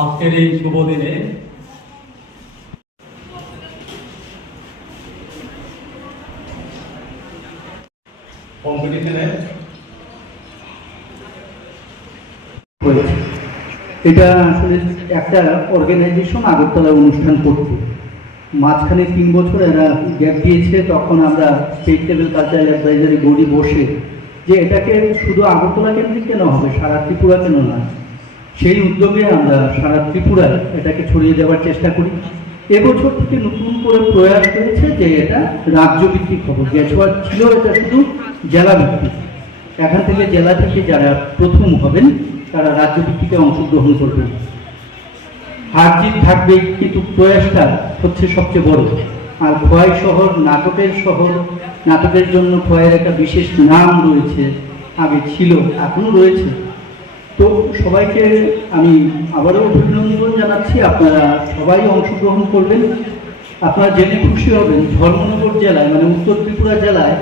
আজকের এই শুভ দিনে কম্পিটিশনে এটা আসলে একটা অর্গানাইজেশন আগরতলা অনুষ্ঠান করত, মাঝখানে 3 বছর এরা গ্যাপ দিয়েছে। তখন আমরা state level cultural advisory body বসে যে এটাকে শুধু আগরতলা কেন্দ্রিক কেন হবে, সারা ত্রিপুরা কেন না, সেই উদ্যোগে আমরা সারা ত্রিপুরায় এটাকে ছড়িয়ে দেওয়ার চেষ্টা করি। এবছর থেকে নতুন করে প্রয়াস হয়েছে যে এটা রাজ্যভিত্তিক হবে। গেছবার ছিল এটা শুধু জেলা ভিত্তিক, এখান থেকে জেলা থেকে যারা প্রথম হবেন তারা রাজ্যভিত্তিকে অংশগ্রহণ করবেন। হার জিত থাকবে, কিন্তু প্রয়াসটা হচ্ছে সবচেয়ে বড়। আর খোয়াই শহর নাটকের শহর, নাটকের জন্য খোয়াইয়ের একটা বিশেষ নাম রয়েছে, আগে ছিল, এখনো রয়েছে। তো সবাইকে আমি আবারও অভিনন্দন জানাচ্ছি, আপনারা সবাই অংশগ্রহণ করবেন। আপনারা জেনে খুশি হবেন ধর্মনগর জেলায়, মানে উত্তর ত্রিপুরা জেলায়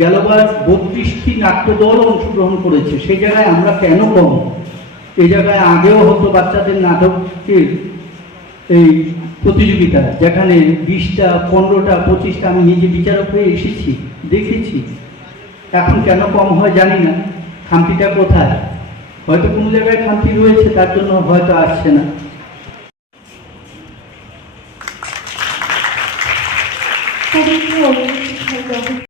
গেলবার 32টি নাট্যদল অংশগ্রহণ করেছে। সেই জায়গায় আমরা কেন কম? এই জায়গায় আগেও হতো বাচ্চাদের নাটকের এই প্রতিযোগিতা, যেখানে 20টা 15টা 25টা, আমি নিজে বিচারক হয়ে এসেছি, দেখেছি। এখন কেন কম হয় জানি না, খামতিটা কোথায়? হয়তো কোনো জায়গায় খামতি রয়েছে, তার জন্য হয়তো আসছে না।